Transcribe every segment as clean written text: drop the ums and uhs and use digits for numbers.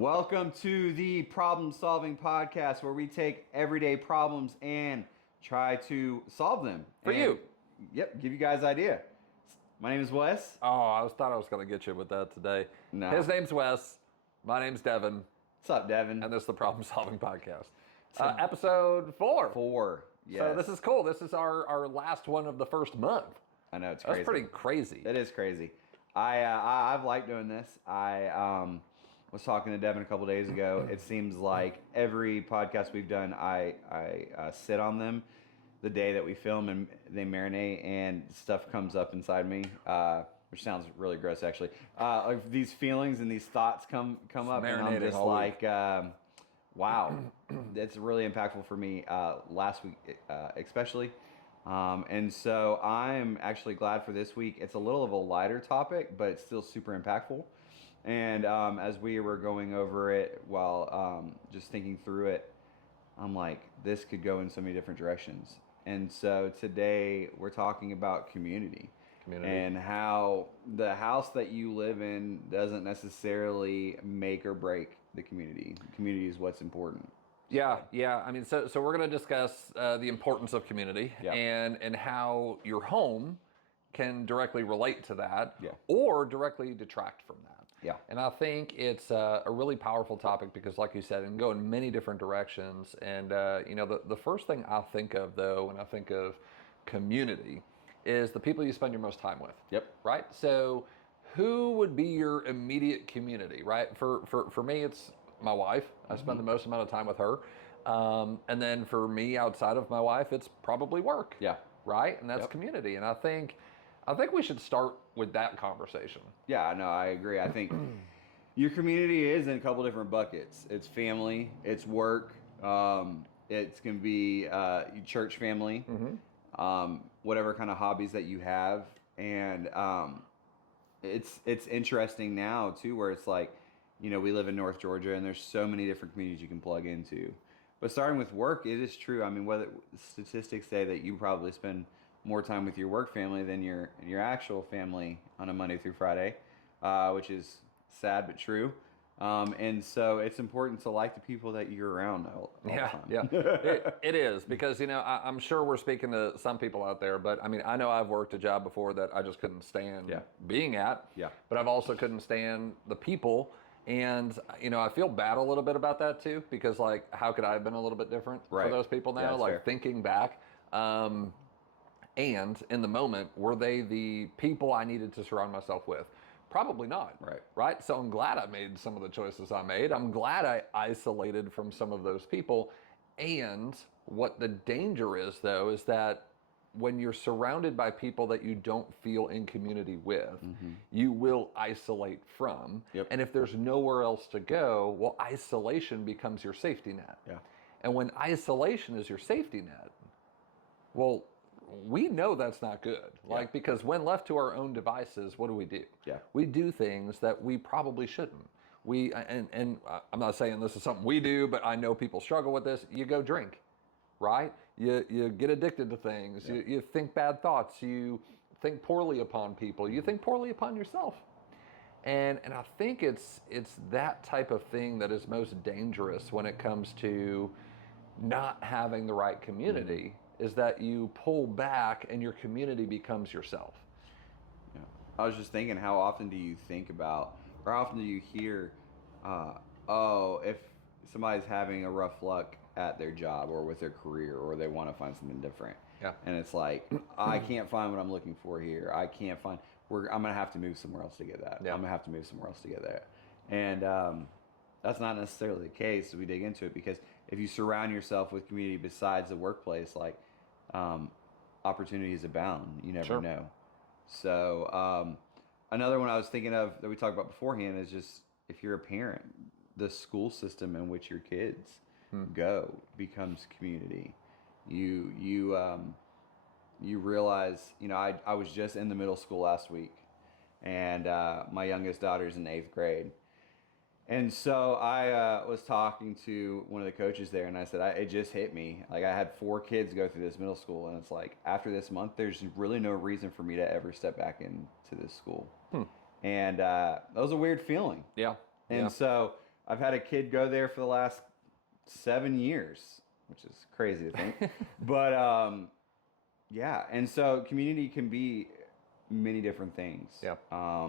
Welcome to the Problem Solving Podcast, where we take everyday problems and try to solve them. For you. Yep, give you guys idea. My name is Wes. Oh, thought I was going to get you with that today. No. His name's Wes. My name's Devin. What's up, Devin? And this is the Problem Solving Podcast. Episode 4. 4. Yes. So this is cool. This is our last one of the first month. I know, it's crazy. That's pretty crazy. It is crazy. I've liked doing this. I was talking to Devin a couple days ago. It seems like every podcast we've done, I sit on them the day that we film and they marinate, and stuff comes up inside me, which sounds really gross, actually. Like these feelings and these thoughts come up, and I'm just like, wow, that's really impactful for me last week, especially. And so I'm actually glad for this week. It's a little of a lighter topic, but it's still super impactful. And as we were going over it while just thinking through it, I'm like, this could go in so many different directions. And so today we're talking about community. And how the house that you live in doesn't necessarily make or break the community. The community is what's important. Yeah. I mean, so we're going to discuss the importance of community and how your home can directly relate to that or directly detract from that. Yeah. And I think it's a really powerful topic because, like you said, it can go in many different directions. And, the first thing I think of, though, when I think of community is the people you spend your most time with. Yep. Right? So who would be your immediate community, right? For me, it's my wife. I spend the most amount of time with her. And then for me, outside of my wife, it's probably work. Yeah. Right? And that's community. And I think we should start with that conversation. Yeah, no, I agree. I think your community is in a couple different buckets. It's family, it's work, it's going to be church family, whatever kind of hobbies that you have. And it's interesting now, too, where it's like, we live in North Georgia, and there's so many different communities you can plug into. But starting with work, it is true. I mean, whether statistics say that you probably spend more time with your work family than your actual family on a Monday through Friday, which is sad but true. And so it's important to like the people that you're around all the time. Yeah, it is, because I'm sure we're speaking to some people out there, but I mean, I know I've worked a job before that I just couldn't stand being at. Yeah. But I've also couldn't stand the people. And, I feel bad a little bit about that too, because like, how could I have been a little bit different for those people now? Like fair. Thinking back, and in the moment, were they the people I needed to surround myself with? Probably not. Right. So I'm glad I made some of the choices I made. I'm glad I isolated from some of those people. And what the danger is, though, is that when you're surrounded by people that you don't feel in community with, you will isolate from. And if there's nowhere else to go, well, isolation becomes your safety net. And when isolation is your safety net, well, we know that's not good. Because when left to our own devices, what do? We do things that we probably shouldn't. And I'm not saying this is something we do, but I know people struggle with this. You go drink. Right? You get addicted to things. You think bad thoughts. You think poorly upon people. You think poorly upon yourself. And I think it's that type of thing that is most dangerous when it comes to not having the right community, is that you pull back and your community becomes yourself. Yeah. I was just thinking, how often do you think about, or how often do you hear, if somebody's having a rough luck at their job or with their career, or they want to find something different. And it's like, I can't find what I'm looking for here. I'm going to have to move somewhere else to get that. I'm going to have to move somewhere else to get that. And that's not necessarily the case as we dig into it, because if you surround yourself with community besides the workplace, like opportunities abound. You never know. So another one I was thinking of that we talked about beforehand is just, if you're a parent, the school system in which your kids go becomes community. You realize, I was just in the middle school last week, and my youngest daughter's in 8th grade. And so I was talking to one of the coaches there, and I said, it just hit me. Like, I had 4 kids go through this middle school, and it's like, after this month, there's really no reason for me to ever step back into this school. And that was a weird feeling. Yeah. And so I've had a kid go there for the last 7 years, which is crazy to think. But yeah, and so community can be many different things. Yeah. A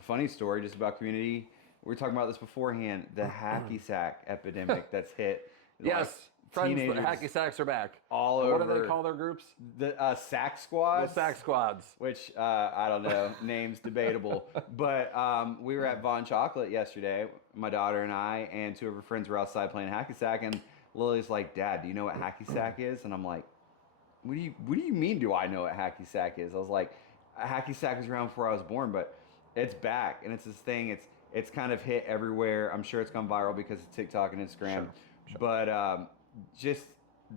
funny story just about community. We were talking about this beforehand. The hacky sack epidemic that's hit. Yes, friends, the hacky sacks are back. All over. over. What do they call their groups? The sack squads. The sack squads. Which, I don't know, name's debatable. But we were at Von Chocolate yesterday, my daughter and I, and 2 of her friends were outside playing hacky sack, and Lily's like, Dad, do you know what hacky sack is? And I'm like, what do you mean do I know what hacky sack is? I was like, a hacky sack was around before I was born, but it's back, and it's this thing, it's kind of hit everywhere. I'm sure it's gone viral because of TikTok and Instagram. Sure. But just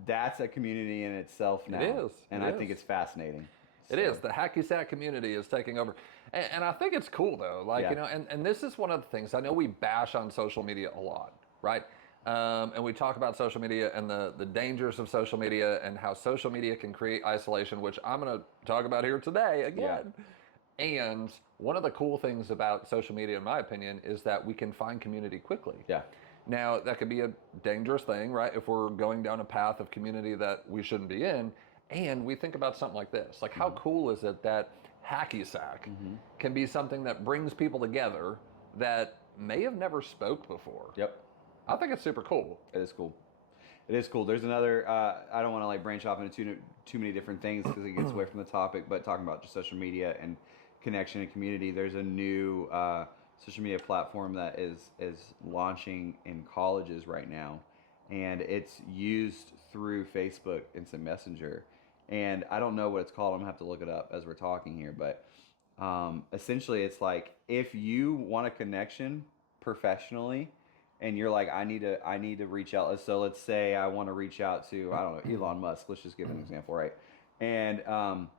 that's a community in itself now. It is. And I think it's fascinating. It is. The hacky sack community is taking over. And I think it's cool, though. Like, you know, and this is one of the things. I know we bash on social media a lot, right? And we talk about social media and the dangers of social media and how social media can create isolation, which I'm going to talk about here today again. Yeah. And one of the cool things about social media, in my opinion, is that we can find community quickly. Yeah. Now, that could be a dangerous thing, right? If we're going down a path of community that we shouldn't be in. And we think about something like this. Like, how cool is it that hacky sack can be something that brings people together that may have never spoke before? Yep. I think it's super cool. It is cool. It is cool. There's another, I don't want to like branch off into too many different things because it gets away from the topic, but talking about just social media and connection and community, there's a new social media platform that is launching in colleges right now, and it's used through Facebook Instant Messenger. And I don't know what it's called. I'm going to have to look it up as we're talking here, but essentially it's like if you want a connection professionally, and you're like, I need to reach out. So let's say I want to reach out to, I don't know, Elon Musk. Let's just give an example, right? And I'm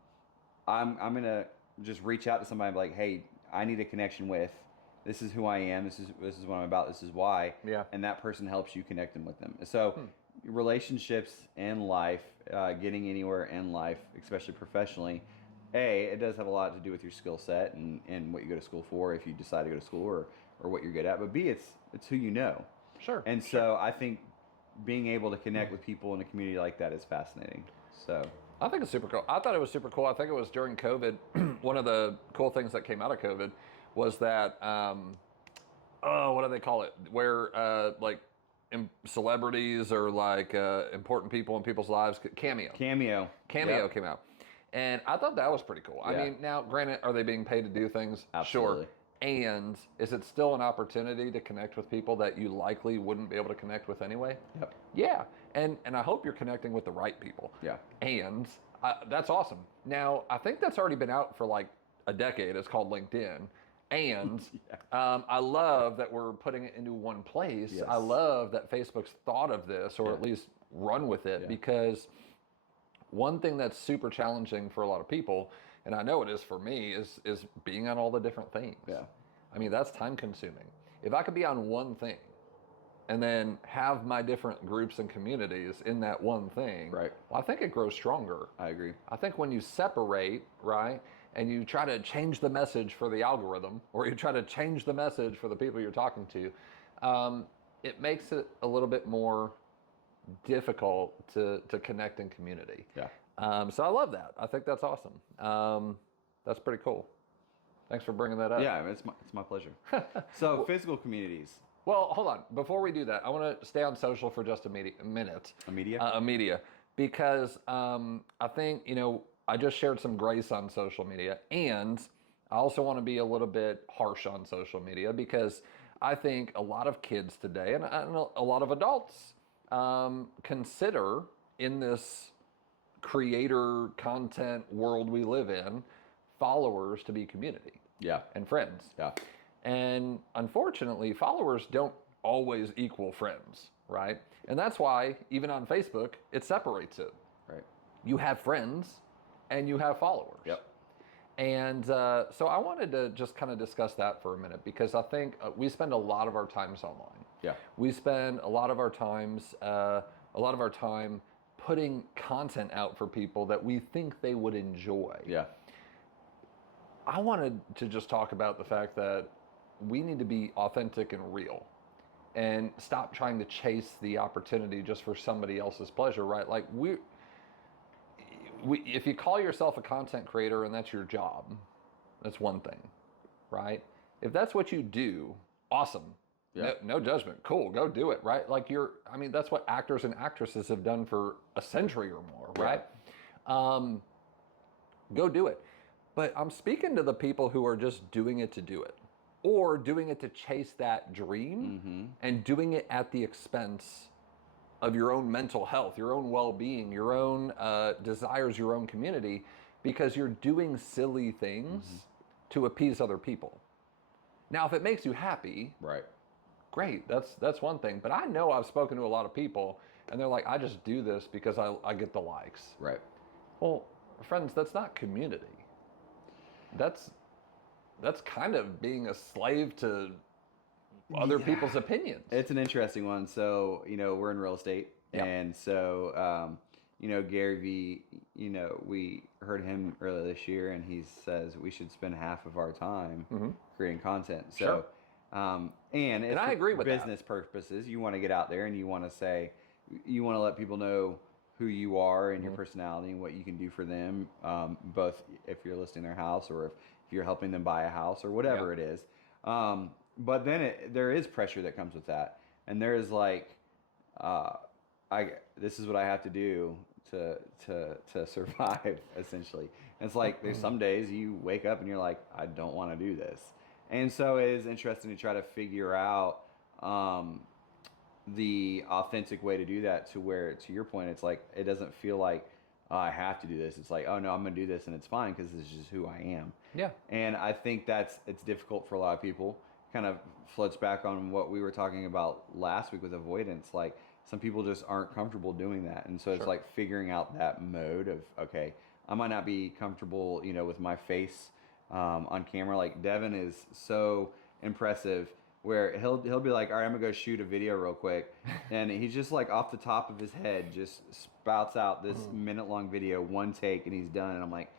gonna just reach out to somebody and be like, hey, I need a connection with. This is who I am. This is what I'm about. This is why. Yeah. And that person helps you connect them with them. So relationships in life, getting anywhere in life, especially professionally, it does have a lot to do with your skill set and what you go to school for if you decide to go to school or what you're good at. But B, it's who you know. Sure. And so I think being able to connect with people in a community like that is fascinating. So I think it's super cool. I thought it was super cool. I think it was during COVID. One of the cool things that came out of COVID was that, what do they call it? Where like celebrities or like important people in people's lives, Cameo Yep. came out. And I thought that was pretty cool. Yeah. I mean, now, granted, are they being paid to do things? Absolutely. Sure. And is it still an opportunity to connect with people that you likely wouldn't be able to connect with anyway? Yep. Yeah. And I hope you're connecting with the right people. Yeah. And that's awesome. Now, I think that's already been out for like a decade. It's called LinkedIn. And I love that we're putting it into one place. Yes. I love that Facebook's thought of this, or at least run with it, because one thing that's super challenging for a lot of people, and I know it is for me, is being on all the different things. Yeah. I mean, that's time consuming. If I could be on one thing and then have my different groups and communities in that one thing, right, well, I think it grows stronger. I agree. I think when you separate, right, and you try to change the message for the algorithm, or you try to change the message for the people you're talking to, it makes it a little bit more difficult to connect in community. Yeah. So I love that. I think that's awesome. That's pretty cool. Thanks for bringing that up. Yeah, it's my pleasure. So physical communities. Well, hold on. Before we do that, I want to stay on social for just a minute. Media, because I think, I just shared some grace on social media, and I also want to be a little bit harsh on social media, because I think a lot of kids today, and a lot of adults, consider in this creator content world we live in, followers to be community. Yeah. And friends. Yeah. And unfortunately, followers don't always equal friends, right? And that's why, even on Facebook, it separates it. Right. You have friends and you have followers. Yep. And so I wanted to just kind of discuss that for a minute, because I think we spend a lot of our times online. Yeah. We spend a lot of our time putting content out for people that we think they would enjoy. Yeah. I wanted to just talk about the fact that we need to be authentic and real. and stop trying to chase the opportunity just for somebody else's pleasure, right? Like if you call yourself a content creator and that's your job, that's one thing, right? If that's what you do, awesome. Yeah. No judgment. Cool. Go do it, right? Like that's what actors and actresses have done for a century or more, right? Go do it. But I'm speaking to the people who are just doing it to do it, or doing it to chase that dream and doing it at the expense of your own mental health, your own well-being, your own desires, your own community, because you're doing silly things to appease other people. Now, if it makes you happy, right, great, that's one thing. But I know I've spoken to a lot of people, and they're like, I just do this because I get the likes. Right. Well, friends, that's not community. That's kind of being a slave to other people's opinions. It's an interesting one. So, we're in real estate. And so, Gary Vee, we heard him earlier this year, and he says we should spend half of our time creating content. So, and I agree with business purposes. You want to get out there and you want to let people know who you are and your personality and what you can do for them, both if you're listing their house or if you're helping them buy a house or whatever it is. But then there is pressure that comes with that. And there is like, this is what I have to do to survive, essentially. And it's like, there's some days you wake up and you're like, I don't want to do this. And so it is interesting to try to figure out the authentic way to do that, to where, to your point, it's like, it doesn't feel like, oh, I have to do this. It's like, oh no, I'm going to do this and it's fine because this is just who I am. Yeah. And I think it's difficult for a lot of people. Kind of floats back on what we were talking about last week with avoidance. Like, some people just aren't comfortable doing that. And so it's like figuring out that mode of, okay, I might not be comfortable, with my face on camera. Like, Devin is so impressive where he'll be like, all right, I'm gonna go shoot a video real quick. And he's just like, off the top of his head, just spouts out this minute-long video, one take, and he's done. And I'm like,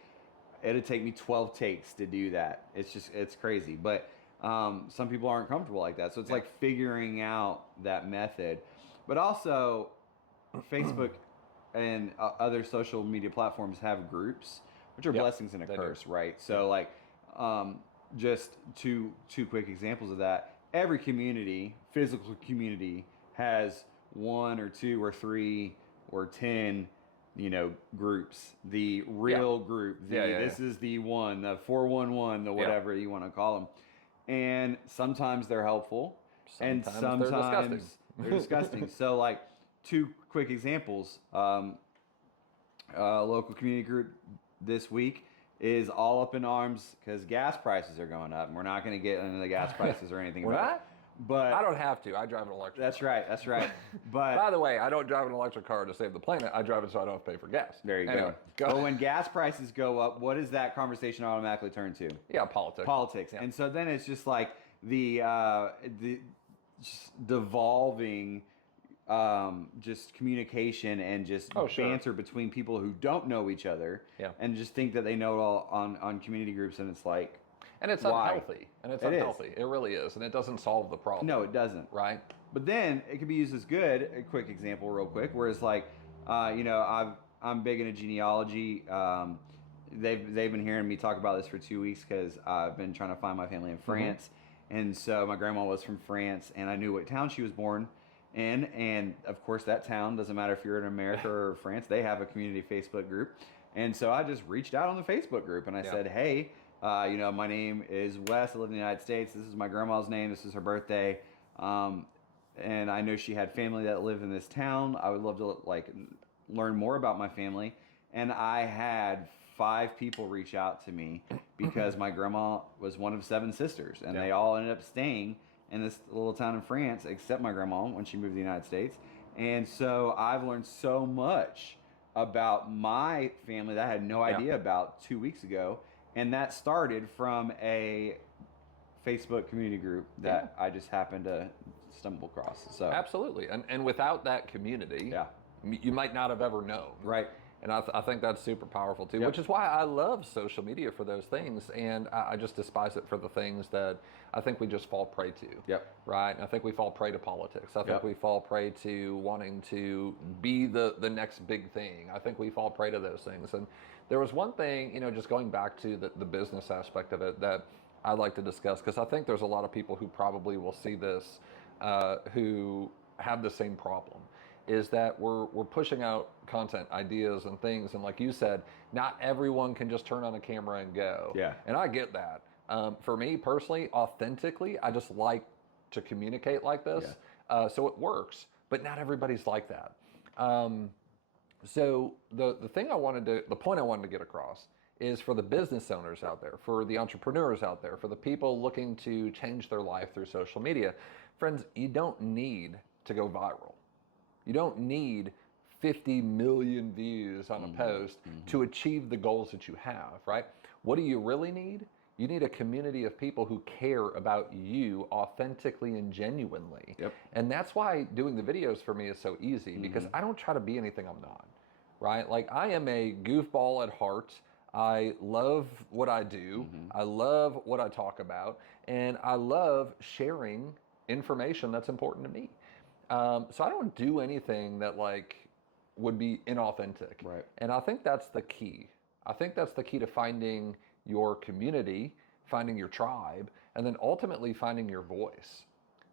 it'd take me 12 takes to do that. It's crazy. But some people aren't comfortable like that. So it's like figuring out that method. But also, Facebook and other social media platforms have groups, which are blessings and a curse, right? So like, just two quick examples of that. Every community, physical community, has 1 or 2 or 3 or 10, groups. The real group. This is the one, the 411, the whatever you want to call them. And sometimes they're helpful, and sometimes they're disgusting. So, like, 2 quick examples. Local community group this week is all up in arms because gas prices are going up, and we're not going to get into the gas prices or anything. But I don't have to. I drive an electric car. That's right. But by the way, I don't drive an electric car to save the planet. I drive it so I don't have to pay for gas. There you go. But when gas prices go up, what does that conversation automatically turn to? Yeah, politics. Yeah. And so then it's just like the just devolving just communication and just banter between people who don't know each other and just think that they know it all on community groups, and it's like, and it's unhealthy. And it's unhealthy. It really is. And it doesn't solve the problem. No, it doesn't. Right? But then it can be used as good. A quick example real quick, whereas like, I'm big into genealogy. They've been hearing me talk about this for 2 weeks because I've been trying to find my family in France. And so my grandma was from France, and I knew what town she was born in. And of course, that town, doesn't matter if you're in America or France, they have a community Facebook group. And so I just reached out on the Facebook group and I said, hey, my name is Wes. I live in the United States. This is my grandma's name. This is her birthday. And I know she had family that lived in this town. I would love to learn more about my family. And I had 5 people reach out to me because my grandma was one of 7 sisters, and they all ended up staying in this little town in France, except my grandma when she moved to the United States. And so I've learned so much about my family that I had no idea about 2 weeks ago. And that started from a Facebook community group that I just happened to stumble across. So absolutely. And without that community, you might not have ever known. Right. And I think that's super powerful too, Yep. which is why I love social media for those things. And I just despise it for the things that I think we just fall prey to. Yep. Right? And I think we fall prey to politics. I think Yep. we fall prey to wanting to be the next big thing. I think we fall prey to those things. And there was one thing, just going back to the business aspect of it that I'd like to discuss, because I think there's a lot of people who probably will see this who have the same problem. Is that we're pushing out content, ideas, and things, and like you said, not everyone can just turn on a camera and go. Yeah. And I get that. For me personally, authentically, I just like to communicate like this, so it works. But not everybody's like that. So the point I wanted to get across is for the business owners out there, for the entrepreneurs out there, for the people looking to change their life through social media, friends, you don't need to go viral. You don't need 50 million views on a post to achieve the goals that you have, right? What do you really need? You need a community of people who care about you authentically and genuinely. Yep. And that's why doing the videos for me is so easy, because I don't try to be anything I'm not, right? Like, I am a goofball at heart. I love what I do. I love what I talk about. And I love sharing information that's important to me. So I don't do anything that would be inauthentic. Right. And I think that's the key. I think that's the key to finding your community, finding your tribe, and then ultimately finding your voice.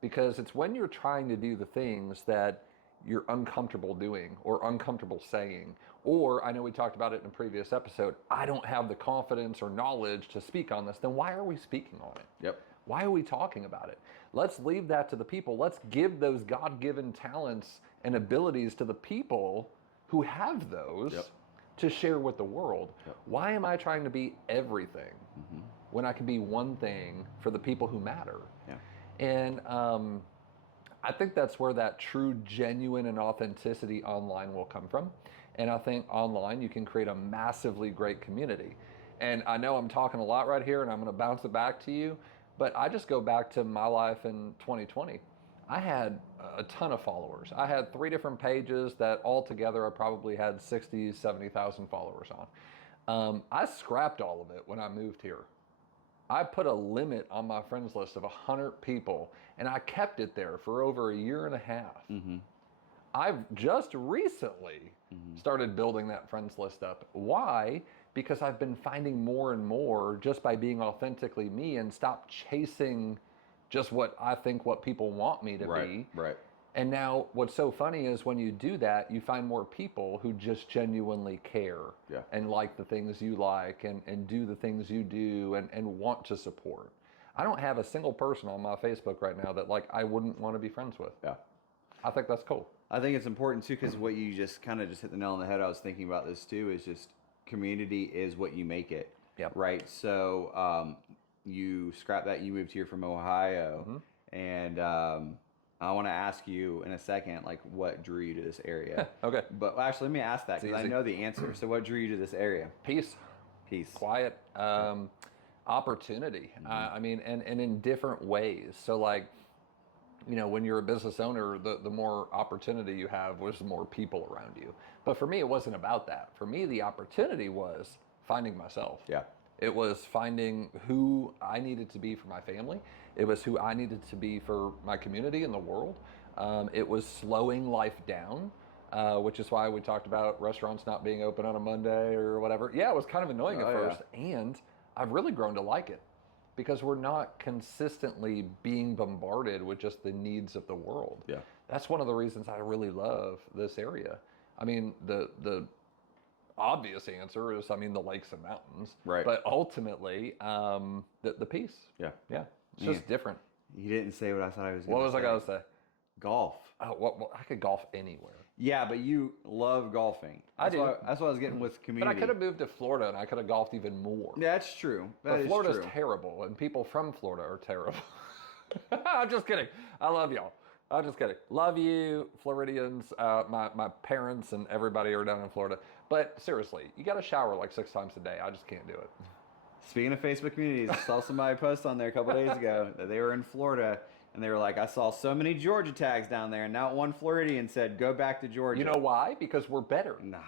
Because it's when you're trying to do the things that you're uncomfortable doing or uncomfortable saying, or I know we talked about it in a previous episode, I don't have the confidence or knowledge to speak on this, then why are we speaking on it? Yep. Why are we talking about it? Let's leave that to the people. Let's give those God-given talents and abilities to the people who have those to share with the world. Why am I trying to be everything when I can be one thing for the people who matter? And I think that's where that true, genuine, and authenticity online will come from. And I think online you can create a massively great community. And I know I'm talking a lot right here, and I'm going to bounce it back to you. But I just go back to my life in 2020. I had a ton of followers. I had 3 different pages that all together I probably had 60, 70,000 followers on. I scrapped all of it when I moved here. I put a limit on my friends list of 100 people, and I kept it there for over a year and a half. I've just recently started building that friends list up. Why? Because I've been finding more and more just by being authentically me and stop chasing just what I think what people want me to be. Right. And now what's so funny is when you do that, you find more people who just genuinely care and like the things you like and do the things you do and want to support. I don't have a single person on my Facebook right now that I wouldn't want to be friends with. Yeah. I think that's cool. I think it's important too, because what you just kind of just hit the nail on the head. I was thinking about this too, is just community is what you make it. Yep. Right. So you scrap that, you moved here from Ohio, and I want to ask you in a second, what drew you to this area? Okay. But actually, let me ask that, because I know the answer. So what drew you to this area? Peace. Quiet. Opportunity. I mean, and in different ways. So when you're a business owner, the more opportunity you have was the more people around you. But for me, it wasn't about that. For me, the opportunity was finding myself. Yeah. It was finding who I needed to be for my family. It was who I needed to be for my community and the world. It was slowing life down, which is why we talked about restaurants not being open on a Monday or whatever. Yeah, it was kind of annoying at first. And I've really grown to like it, because we're not consistently being bombarded with just the needs of the world. Yeah. That's one of the reasons I really love this area. I mean, the obvious answer is, the lakes and mountains. Right. But ultimately, the peace. Yeah. Yeah. It's just different. You didn't say what I thought I was going to say. What was I going to say? Golf. Oh, well, I could golf anywhere. Yeah, but you love golfing. I do. That's what I was getting with community. But I could have moved to Florida and I could have golfed even more. Yeah, that's true. But Florida's terrible, and people from Florida are terrible. I'm just kidding. I love y'all. I'm just kidding. Love you, Floridians. My parents and everybody are down in Florida. But seriously, you got to shower 6 times a day. I just can't do it. Speaking of Facebook communities, I saw somebody post on there a couple days ago that they were in Florida, and they were like, I saw so many Georgia tags down there, and now one Floridian said, go back to Georgia. You know why? Because we're better. Nah.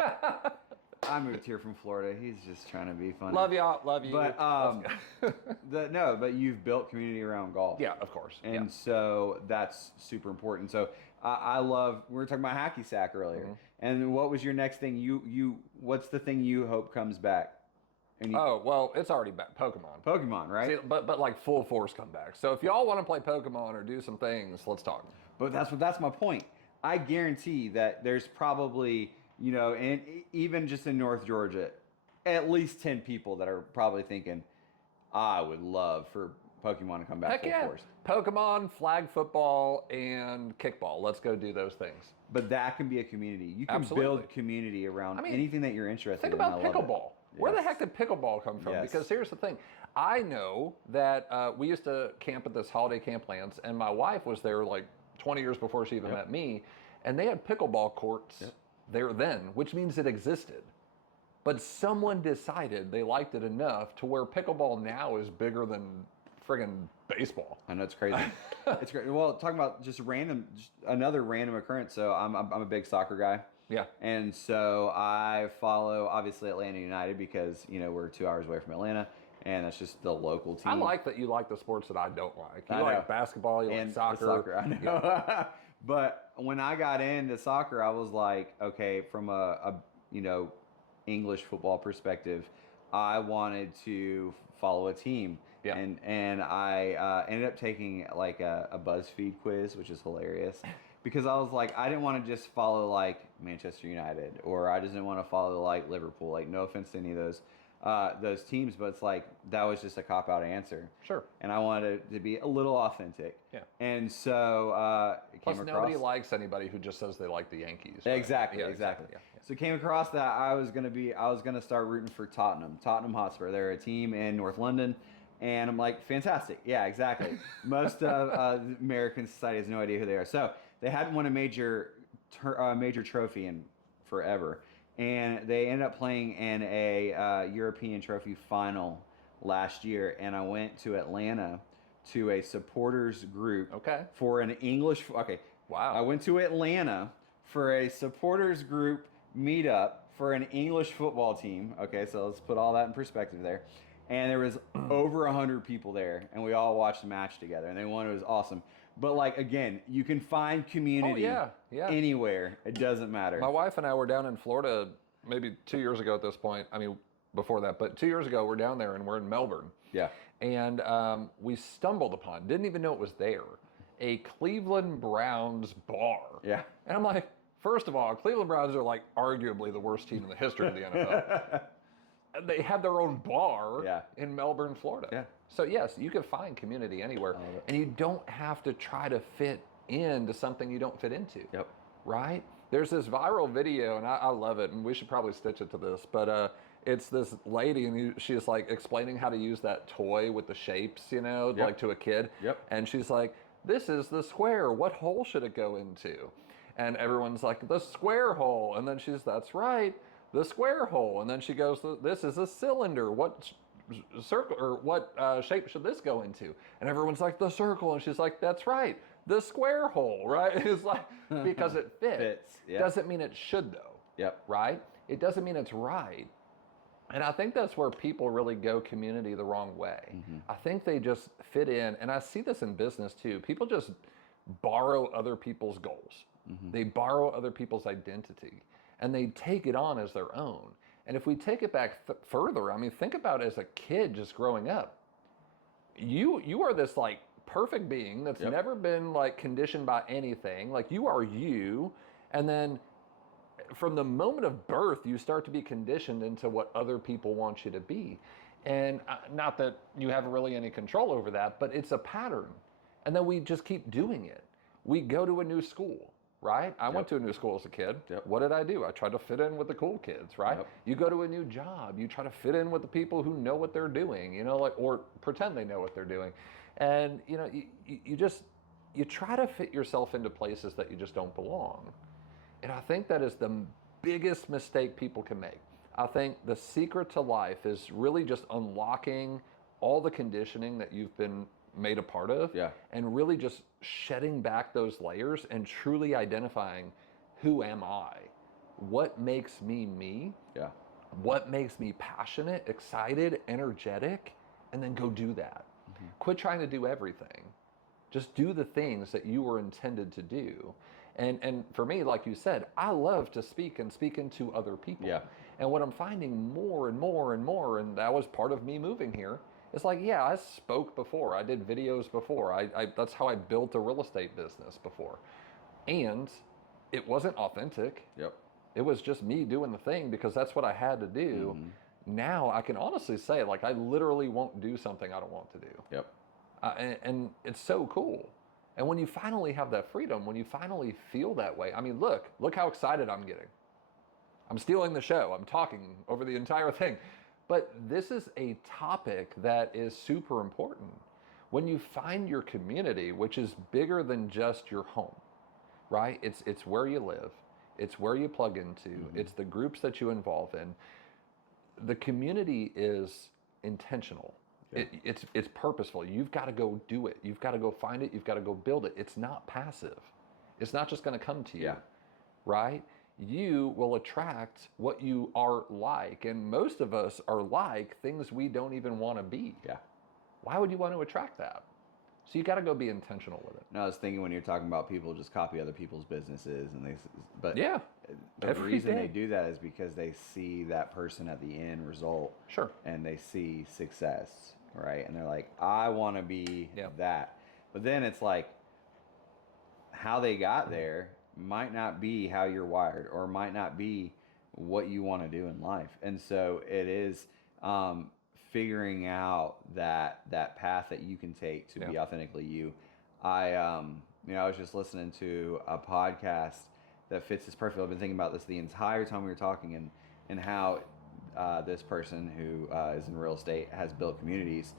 I moved here from Florida. He's just trying to be funny. Love y'all. Love you. But but you've built community around golf. Yeah, of course. And so that's super important. So I love. We were talking about hacky sack earlier. Mm-hmm. And what was your next thing? What's the thing you hope comes back? Well, it's already back. Pokemon. Pokemon, right? See, but like full force comeback. So if y'all want to play Pokemon or do some things, let's talk. But that's my point. I guarantee that there's probably, and even just in North Georgia, at least 10 people that are probably thinking, I would love for Pokemon to come back full force. Pokemon, flag football, and kickball. Let's go do those things. But that can be a community. You can build community around anything that you're interested in. Think about pickleball. Where the heck did pickleball come from? Yes. Because here's the thing. I know that we used to camp at this holiday camp Lance, and my wife was there like 20 years before she even met me, and they had pickleball courts there then, which means it existed. But someone decided they liked it enough to where pickleball now is bigger than friggin' baseball. I know, it's crazy. It's great. Well, talking about just another random occurrence. So I'm a big soccer guy. Yeah. And so I follow, obviously, Atlanta United because, we're 2 hours away from Atlanta, and that's just the local team. I like that you like the sports that I don't like. You I like know. basketball, you like soccer. I know. Yeah. But when I got into soccer, I was like, okay, from a English football perspective, I wanted to follow a team. Yeah. And I ended up taking like a BuzzFeed quiz, which is hilarious. Because I was like, I didn't want to just follow like Manchester United, or I just didn't want to follow like Liverpool. Like, no offense to any of those teams, but it's like that was just a cop-out answer. Sure. And I wanted it to be a little authentic. Yeah. And so Plus, came across. nobody likes anybody who just says they like the Yankees. Right? Exactly. Yeah, exactly. Yeah. So came across that I was gonna start rooting for Tottenham Hotspur. They're a team in North London. And I'm like, fantastic. Yeah, exactly. Most of American society has no idea who they are. So they hadn't won a major trophy in forever. And they ended up playing in a European trophy final last year. And I went to Atlanta to a supporters group for an English. Okay. Wow. I went to Atlanta for a supporters group meetup for an English football team. Okay, so let's put all that in perspective there. And there was over 100 people there, and we all watched the match together, and they won. It was awesome. But like, again, you can find community anywhere. It doesn't matter. My wife and I were down in Florida maybe 2 years ago at this point. I mean, before that, but 2 years ago we're down there and we're in Melbourne. Yeah. And we stumbled upon, didn't even know it was there, a Cleveland Browns bar. Yeah. And I'm like, first of all, Cleveland Browns are like arguably the worst team in the history of the NFL. They have their own bar in Melbourne, Florida. Yeah. So yes, you can find community anywhere, and you don't have to try to fit into something you don't fit into. Yep. Right? There's this viral video, and I love it, and we should probably stitch it to this, but it's this lady, and she's like explaining how to use that toy with the shapes, like to a kid. Yep. And she's like, "This is the square. What hole should it go into?" And everyone's like, "The square hole." And then "That's right. The square hole." And then she goes, "This is a cylinder. What circle or what shape should this go into?" And everyone's like, "The circle." And she's like, "That's right. The square hole," right? It's like, because it fits. Yep. Doesn't mean it should though. Yep. Right? It doesn't mean it's right. And I think that's where people really go community the wrong way. Mm-hmm. I think they just fit in, and I see this in business too. People just borrow other people's goals. Mm-hmm. They borrow other people's identity, and they take it on as their own. And if we take it back further, I mean, think about as a kid just growing up. You are this like perfect being that's never been like conditioned by anything. Like you are you, and then from the moment of birth, you start to be conditioned into what other people want you to be. And not that you have really any control over that, but it's a pattern. And then we just keep doing it. We go to a new school, right? I went to a new school as a kid. Yep. What did I do? I tried to fit in with the cool kids, right? Yep. You go to a new job. You try to fit in with the people who know what they're doing, or pretend they know what they're doing. And, you try to fit yourself into places that you just don't belong. And I think that is the biggest mistake people can make. I think the secret to life is really just unlocking all the conditioning that you've been made a part of, and really just shedding back those layers and truly identifying, who am I? what makes me me, Yeah. what makes me passionate, excited, energetic, and then go do that. Quit trying to do everything. Just do the things that you were intended to do. And for me, like you said, I love to speak and speak into other people. Yeah. And what I'm finding more and more and more, and that was part of me moving here, it's like, yeah, I spoke before. I did videos before. That's how I built a real estate business before. And it wasn't authentic. Yep. It was just me doing the thing because that's what I had to do. Now I can honestly say, like, I literally won't do something I don't want to do. Yep. And it's so cool. And when you finally have that freedom, when you finally feel that way, I mean, look how excited I'm getting. I'm stealing the show. I'm talking over the entire thing. But this is a topic that is super important. When you find your community, which is bigger than just your home, right? It's where you live. It's where you plug into. It's the groups that you involve in. The community is intentional. Yeah. It's purposeful. You've got to go do it. You've got to go find it. You've got to go build it. It's not passive. It's not just going to come to you, right? You will attract what you are like. And most of us are like things we don't even want to be. Yeah. Why would you want to attract that? So you got to go be intentional with it. No, I was thinking when you're talking about people just copy other people's businesses, but yeah, the reason they do that is because they see that person at the end result. Sure. And they see success, right? And they're like, I want to be that. But then it's like, how they got there might not be how you're wired, or might not be what you want to do in life. And so it is figuring out that path that you can take to be authentically you. I was just listening to a podcast that fits this perfectly. I've been thinking about this the entire time we were talking, and how this person who is in real estate has built communities,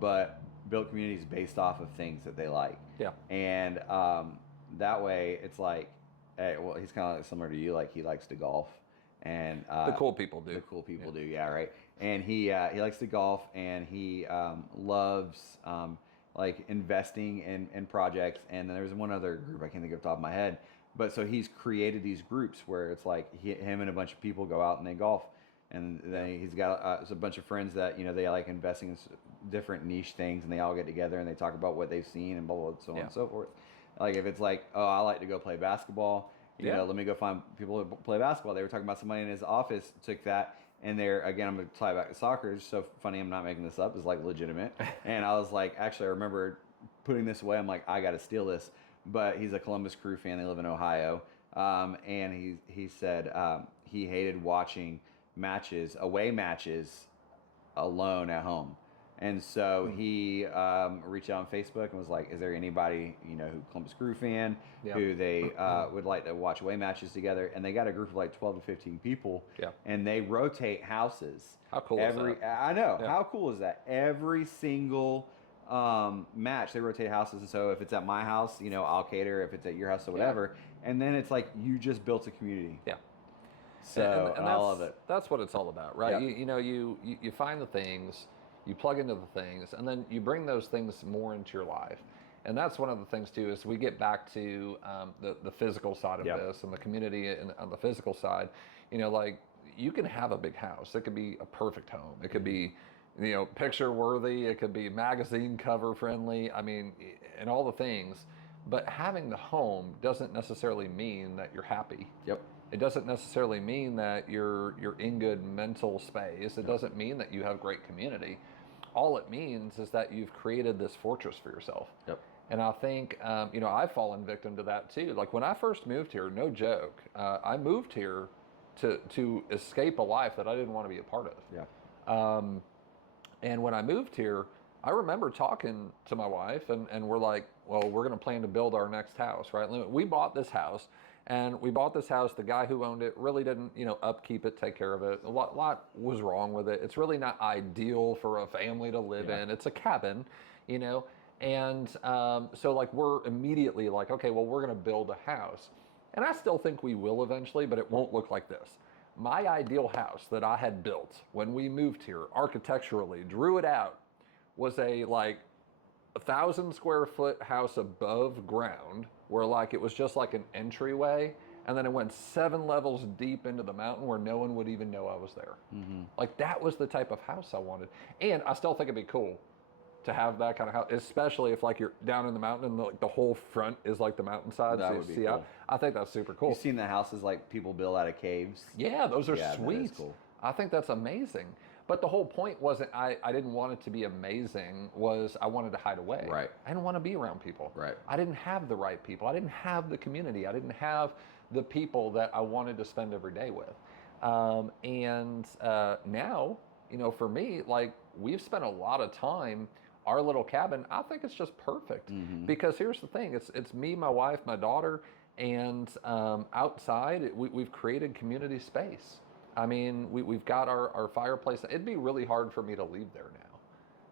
but built communities based off of things that they like. Yeah. And that way it's like, hey, well, he's kind of like similar to you. Like, he likes to golf, and the cool people do. The cool people do, yeah, right. And he likes to golf, and he loves like investing in projects. And then there's one other group I can't think of the top of my head, but so he's created these groups where it's like him and a bunch of people go out and they golf, and then he's got a bunch of friends that they like investing in different niche things, and they all get together and they talk about what they've seen and blah blah, so on and so forth. Like, if it's like, oh, I like to go play basketball, let me go find people who play basketball. They were talking about somebody in his office took that, and again, I'm going to tie back to soccer. It's so funny, I'm not making this up. It's like legitimate. And I was like, actually, I remember putting this away. I'm like, I got to steal this. But he's a Columbus Crew fan. They live in Ohio. And he said he hated watching away matches, alone at home. And so he reached out on Facebook and was like, is there anybody, who Columbus Crew fan, who they would like to watch away matches together? And they got a group of like 12 to 15 people. Yeah. And they rotate houses. How cool is that? I know. Yeah. How cool is that? Every single match, they rotate houses. And so if it's at my house, I'll cater. If it's at your house or whatever. Yeah. And then it's like, you just built a community. Yeah. So and I love it. That's what it's all about, right? Yeah. You find the things, you plug into the things, and then you bring those things more into your life. And that's one of the things too, is we get back to the physical side of this, and the community on the physical side. Like, you can have a big house. It could be a perfect home. It could be, picture worthy. It could be magazine cover friendly. I mean, and all the things. But having the home doesn't necessarily mean that you're happy. Yep. It doesn't necessarily mean that you're in good mental space. It doesn't mean that you have great community. All it means is that you've created this fortress for yourself. Yep. And I think, I've fallen victim to that too. Like, when I first moved here, no joke, I moved here to escape a life that I didn't want to be a part of. Yeah. And when I moved here, I remember talking to my wife, and we're like, well, we're going to plan to build our next house, right? We bought this house. And we bought this house. The guy who owned it really didn't, upkeep it, take care of it. A lot was wrong with it. It's really not ideal for a family to live in. It's a cabin, And so, like, we're immediately like, okay, well, we're going to build a house. And I still think we will eventually, but it won't look like this. My ideal house that I had built when we moved here, architecturally, drew it out, was a, 1,000 square foot house above ground, where, like, it was just like an entryway, and then it went 7 levels deep into the mountain where no one would even know I was there. Like, that was the type of house I wanted. And I still think it'd be cool to have that kind of house, especially if like you're down in the mountain and the whole front is like the mountainside. That so would be see cool. out. I think that's super cool. You've seen the houses like people build out of caves? Yeah, those are sweet. That is cool. I think that's amazing. But the whole point wasn't I didn't want it to be amazing, was I wanted to hide away. Right. I didn't want to be around people. Right. I didn't have the right people. I didn't have the community. I didn't have the people that I wanted to spend every day with. Now, for me, like, we've spent a lot of time. Our little cabin, I think it's just perfect. Because here's the thing, it's me, my wife, my daughter, and outside, we've created community space. I mean, we've got our fireplace. It'd be really hard for me to leave there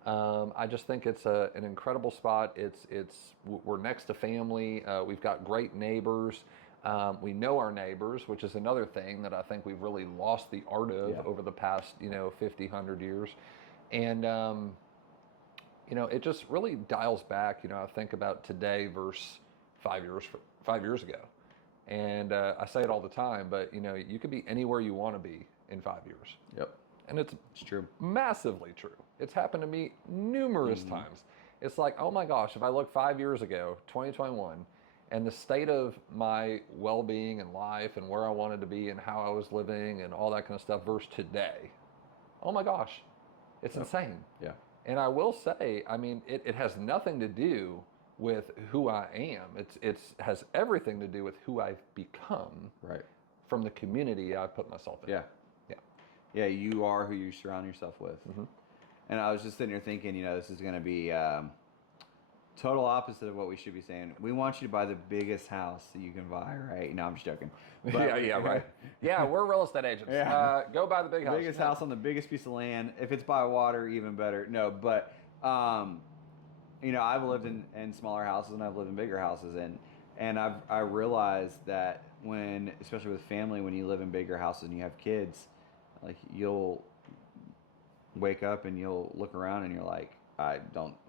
now. I just think it's an incredible spot. We're next to family. We've got great neighbors. We know our neighbors, which is another thing that I think we've really lost the art of over the past 50, 100 years. And it just really dials back. I think about today versus 5 years ago. And I say it all the time, but you could be anywhere you want to be in 5 years. Yep. And it's true. Massively true. It's happened to me numerous times. It's like, oh my gosh, if I look 5 years ago, 2021, and the state of my well-being and life and where I wanted to be and how I was living and all that kind of stuff versus today, oh my gosh, it's insane. Yeah. And I will say, I mean, it has nothing to do with who I am. It has everything to do with who I've become. Right. From the community I put myself in. Yeah. You are who you surround yourself with. And I was just sitting here thinking, this is going to be total opposite of what we should be saying. We want you to buy the biggest house that you can buy, right? No, I'm just joking. But, yeah, right. Yeah, we're real estate agents. Yeah. Go buy the big house. Biggest house on the biggest piece of land. If it's by water, even better. No, but I've lived in smaller houses and I've lived in bigger houses, and I realized that when, especially with family, when you live in bigger houses and you have kids, like, you'll wake up and you'll look around and you're like,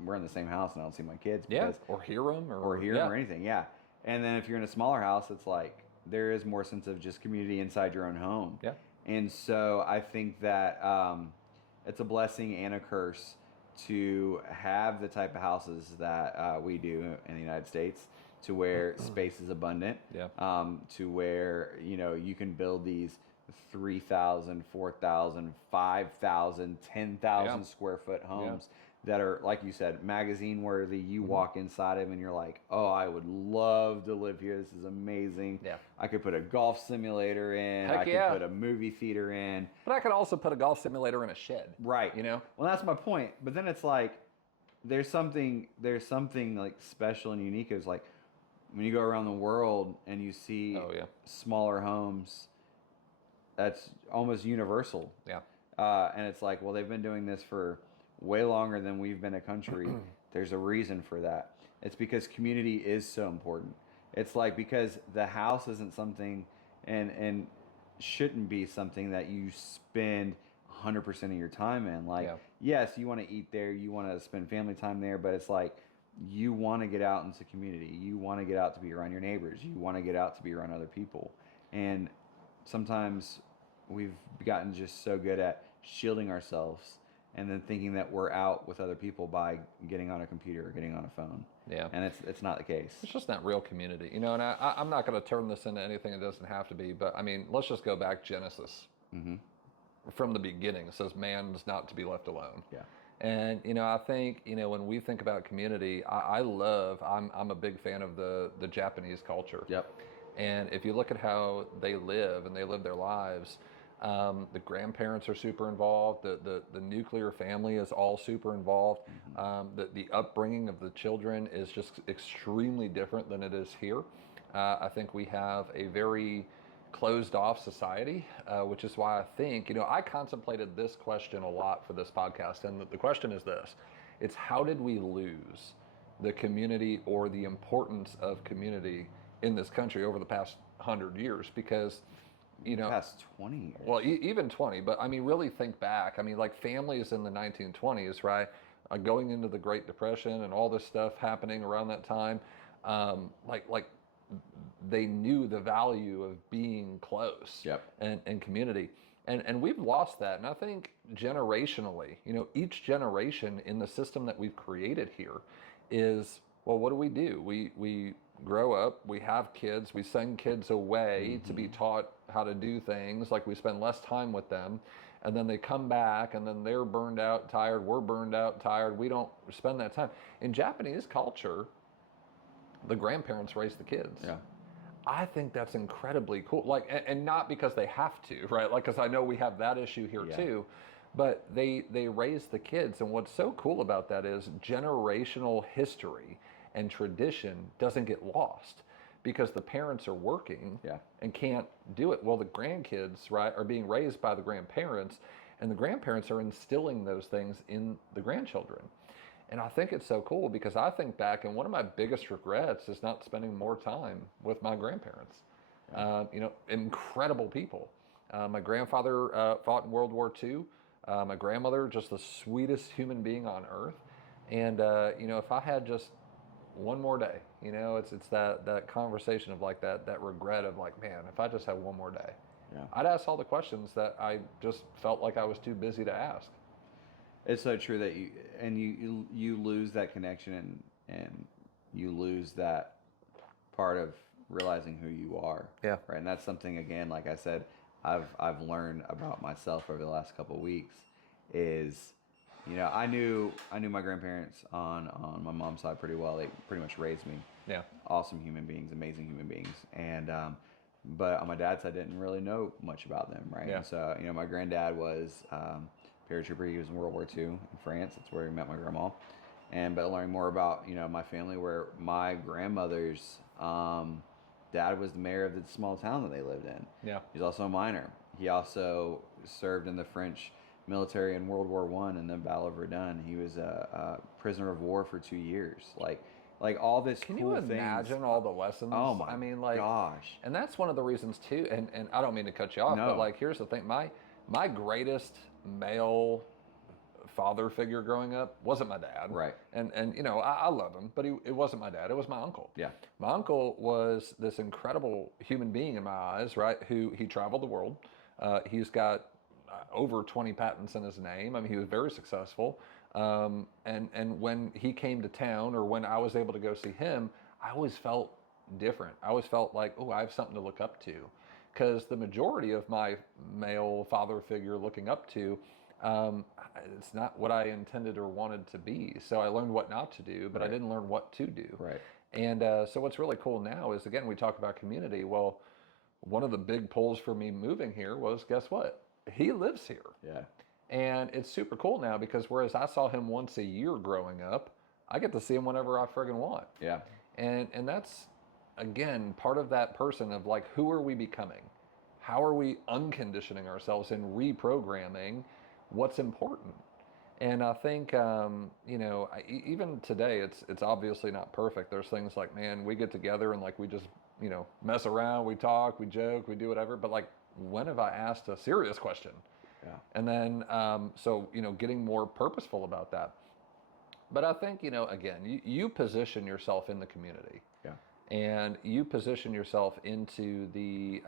we're in the same house and I don't see my kids. Because, or hear them or anything. Yeah. And then if you're in a smaller house, it's like there is more sense of just community inside your own home. Yeah. And so I think that it's a blessing and a curse to have the type of houses that we do in the United States, to where space is abundant, to where you can build these 3,000, 4,000, 5,000, 10,000 square foot homes that are, like you said, magazine worthy. You walk inside them and you're like, oh, I would love to live here. This is amazing. Yeah. I could put a golf simulator in. I could put a movie theater in. But I could also put a golf simulator in a shed. Right. Well, that's my point. But then it's like, there's something like special and unique. It's like when you go around the world and you see smaller homes, that's almost universal. Yeah. And it's like, well, they've been doing this for way longer than we've been a country. There's a reason for that. It's because community is so important. It's like, because the house isn't something and shouldn't be something that you spend 100% of your time in. Like, yes, you want to eat there, you want to spend family time there, but it's like, you want to get out into community. You want to get out to be around your neighbors. You want to get out to be around other people. And sometimes we've gotten just so good at shielding ourselves and then thinking that we're out with other people by getting on a computer or getting on a phone. Yeah. And it's not the case. It's just not real community. And I'm not going to turn this into anything it doesn't have to be, but I mean, let's just go back Genesis. From the beginning, it says man is not to be left alone. Yeah. And, I think, when we think about community, I'm a big fan of the Japanese culture. Yep. And if you look at how they live and they live their lives, the grandparents are super involved. The nuclear family is all super involved. The upbringing of the children is just extremely different than it is here. I think we have a very closed off society, which is why I think, I contemplated this question a lot for this podcast. And the question is this: it's how did we lose the community or the importance of community in this country over the past 100 years? Because past 20 years. Well, even 20, but I mean, really think back. I mean, like families in the 1920s, right? Going into the Great Depression and all this stuff happening around that time, like they knew the value of being close Yep. and community. And we've lost that. And I think generationally, each generation in the system that we've created here is, well, what do? We grow up, we have kids, we send kids away to be taught how to do things, like we spend less time with them, and then they come back and then they're burned out, tired, we're burned out, tired, we don't spend that time. In Japanese culture, the grandparents raise the kids. Yeah. I think that's incredibly cool. Like, and not because they have to, right? Like, because I know we have that issue here too, but they raise the kids. And what's so cool about that is generational history and tradition doesn't get lost because the parents are working and can't do it. Well, the grandkids, right, are being raised by the grandparents, and the grandparents are instilling those things in the grandchildren. And I think it's so cool because I think back, and one of my biggest regrets is not spending more time with my grandparents. Incredible people. My grandfather fought in World War II. My grandmother, just the sweetest human being on earth. And, if I had just one more day, it's that conversation of like that regret of like, man, if I just had one more day, I'd ask all the questions that I just felt like I was too busy to ask. It's so true that you lose that connection and you lose that part of realizing who you are. Yeah. Right. And that's something, again, like I said, I've learned about myself over the last couple of weeks is, I knew my grandparents on my mom's side pretty well. They pretty much raised me. Yeah. Awesome human beings, amazing human beings. And, but on my dad's side, I didn't really know much about them. Right. Yeah. And so, my granddad was, paratrooper. He was in World War II in France. That's where he met my grandma. But learning more about, my family, where my grandmother's dad was the mayor of the small town that they lived in. Yeah. He's also a miner. He also served in the French military in World War I in the Battle of Verdun. He was a prisoner of war for 2 years. Like all this Can cool you imagine all the lessons? Oh my gosh. And that's one of the reasons too, and I don't mean to cut you off, No. but like here's the thing, my greatest male father figure growing up wasn't my dad. Right. And I love him, but it wasn't my dad. It was my uncle. Yeah. My uncle was this incredible human being in my eyes, right? He traveled the world. He's got over 20 patents in his name. I mean, he was very successful. And when he came to town or when I was able to go see him, I always felt different. I always felt like, oh, I have something to look up to. Because the majority of my male father figure looking up to, it's not what I intended or wanted to be. So I learned what not to do, but I didn't learn what to do. Right. And so what's really cool now is, again, we talk about community. Well, one of the big pulls for me moving here was, guess what? He lives here. Yeah. And it's super cool now because whereas I saw him once a year growing up, I get to see him whenever I friggin' want. Yeah. And that's, again, part of that person of like, who are we becoming? How are we unconditioning ourselves and reprogramming what's important? And I think, even today, it's obviously not perfect. There's things like, man, we get together and like we just, mess around, we talk, we joke, we do whatever. But like, when have I asked a serious question? Yeah. And then, getting more purposeful about that. But I think, again, you position yourself in the community. Yeah. And you position yourself into the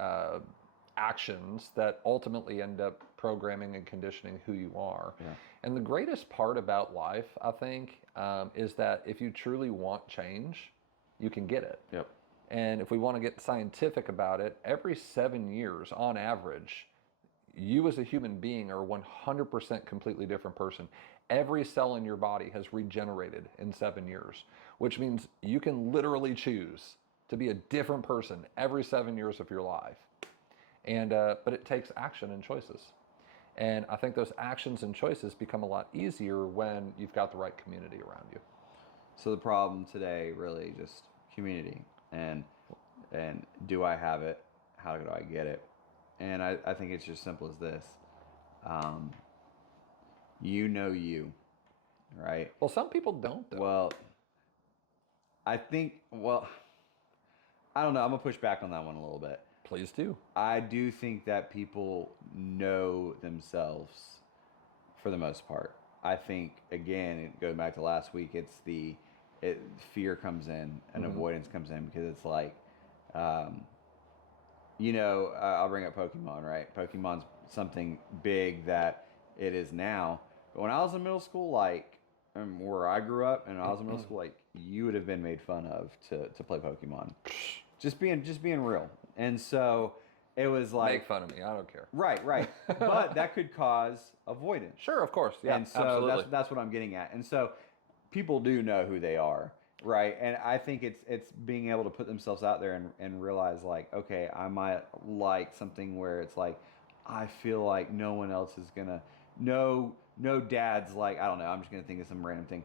actions that ultimately end up programming and conditioning who you are. Yeah. And the greatest part about life, I think, is that if you truly want change, you can get it. Yep. And if we want to get scientific about it, every 7 years on average, you as a human being are 100% completely different person. Every cell in your body has regenerated in 7 years, which means you can literally choose to be a different person every 7 years of your life. And but it takes action and choices. And I think those actions and choices become a lot easier when you've got the right community around you. So the problem today really just community and do I have it? How do I get it? And I think it's just simple as this. You, right? Well, some people don't, though. Well, I don't know. I'm going to push back on that one a little bit. Please do. I do think that people know themselves for the most part. I think, again, going back to last week, it's fear comes in and avoidance comes in because it's like, I'll bring up Pokemon, right? Pokemon's something big that it is now. But when I was in middle school, like where I grew up, and when I was in middle school, like you would have been made fun of to play Pokemon. Just being real. And so it was like make fun of me. I don't care. Right. But that could cause avoidance. Sure, of course. Yeah, and so absolutely. that's what I'm getting at. And so people do know who they are, right? And I think it's being able to put themselves out there and realize like, okay, I might like something where it's like I feel like no one else is gonna no dad's like, I don't know, I'm just gonna think of some random thing,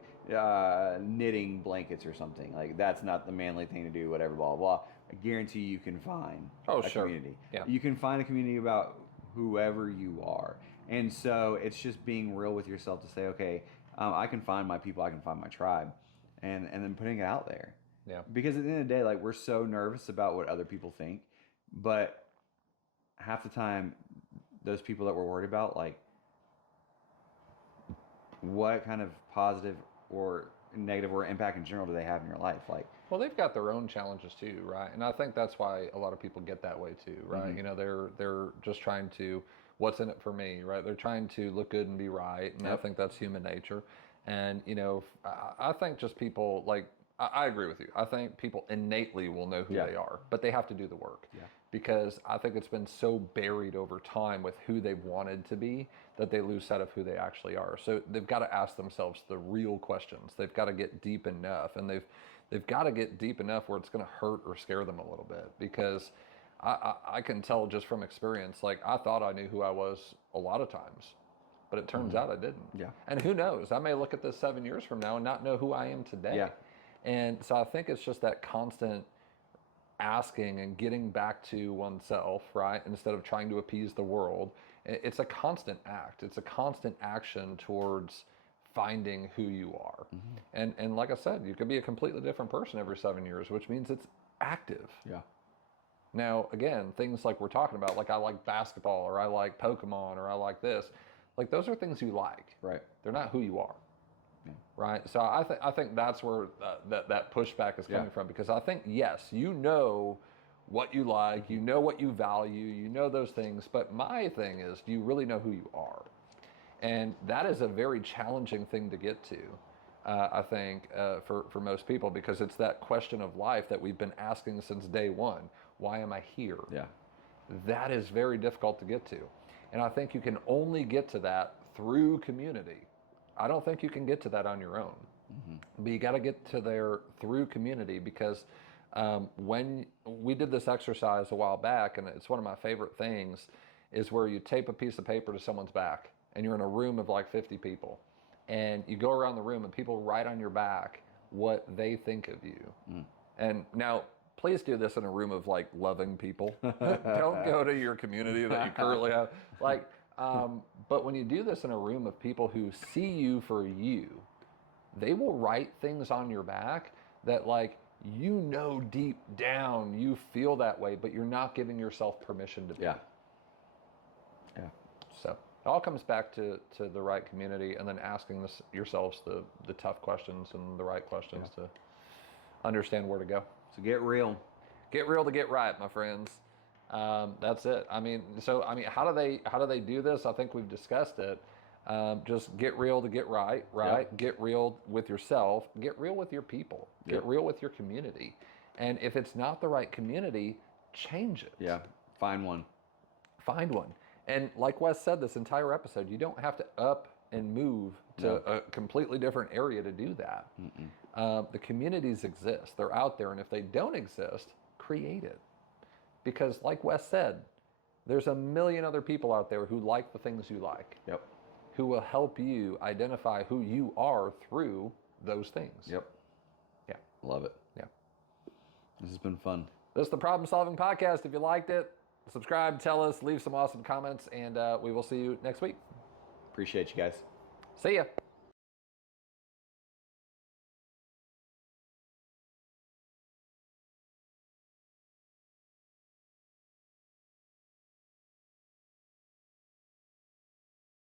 knitting blankets or something. Like that's not the manly thing to do, whatever, blah blah. I guarantee you can find a community. Yeah. You can find a community about whoever you are. And so it's just being real with yourself to say, okay, I can find my people, I can find my tribe, and then putting it out there. Yeah. Because at the end of the day, like we're so nervous about what other people think, but half the time, those people that we're worried about, like, what kind of positive or negative or impact in general do they have in your life? Like, well, they've got their own challenges too, right? And I think that's why a lot of people get that way too, right? Mm-hmm. They're just trying to, what's in it for me, right? They're trying to look good and be right, and I think that's human nature. And I think just people like I agree with you. I think people innately will know who they are, but they have to do the work. Yeah. Because I think it's been so buried over time with who they've wanted to be that they lose sight of who they actually are. So they've got to ask themselves the real questions. They've got to get deep enough, and they've got to get deep enough where it's going to hurt or scare them a little bit. Because I can tell just from experience, like I thought I knew who I was a lot of times, but it turns out I didn't. Yeah. And who knows? I may look at this 7 years from now and not know who I am today. Yeah. And so I think it's just that constant asking and getting back to oneself, right? Instead of trying to appease the world. It's a constant act. It's a constant action towards finding who you are. Mm-hmm. And like I said, you could be a completely different person every 7 years, which means it's active. Yeah. Now, again, things like we're talking about, like I like basketball, or I like Pokemon, or I like this, like those are things you like. Right. They're not who you are. Yeah. Right. So I think that's where that pushback is coming from, because I think, yes, you know what you like, you know what you value, you know those things. But my thing is, do you really know who you are? And that is a very challenging thing to get to, I think, for most people, because it's that question of life that we've been asking since day one. Why am I here? Yeah. That is very difficult to get to. And I think you can only get to that through community. I don't think you can get to that on your own. Mm-hmm. But you got to get to there through community, because when we did this exercise a while back, and it's one of my favorite things, is where you tape a piece of paper to someone's back, and you're in a room of like 50 people, and you go around the room and people write on your back what they think of you. Mm. And now, please do this in a room of like loving people. Don't go to your community that you currently have. Like, but when you do this in a room of people who see you for you, they will write things on your back that, like, deep down you feel that way, but you're not giving yourself permission to be. Yeah. So it all comes back to the right community, and then asking yourselves the tough questions and the right questions to understand where to go. So get real. Get real to get right, my friends. That's it. I mean, how do they do this? I think we've discussed it. Just get real to get right. Yep. Get real with yourself. Get real with your people. Get real with your community. And if it's not the right community, change it. Yeah. Find one. And like Wes said this entire episode, you don't have to up and move to a completely different area to do that. The communities exist. They're out there. And if they don't exist, create it. Because like Wes said, there's a million other people out there who like the things you like. Yep. Who will help you identify who you are through those things. Yep. Yeah. Love it. Yeah. This has been fun. This is the Problem Solving Podcast. If you liked it, subscribe, tell us, leave some awesome comments, and we will see you next week. Appreciate you guys. See ya.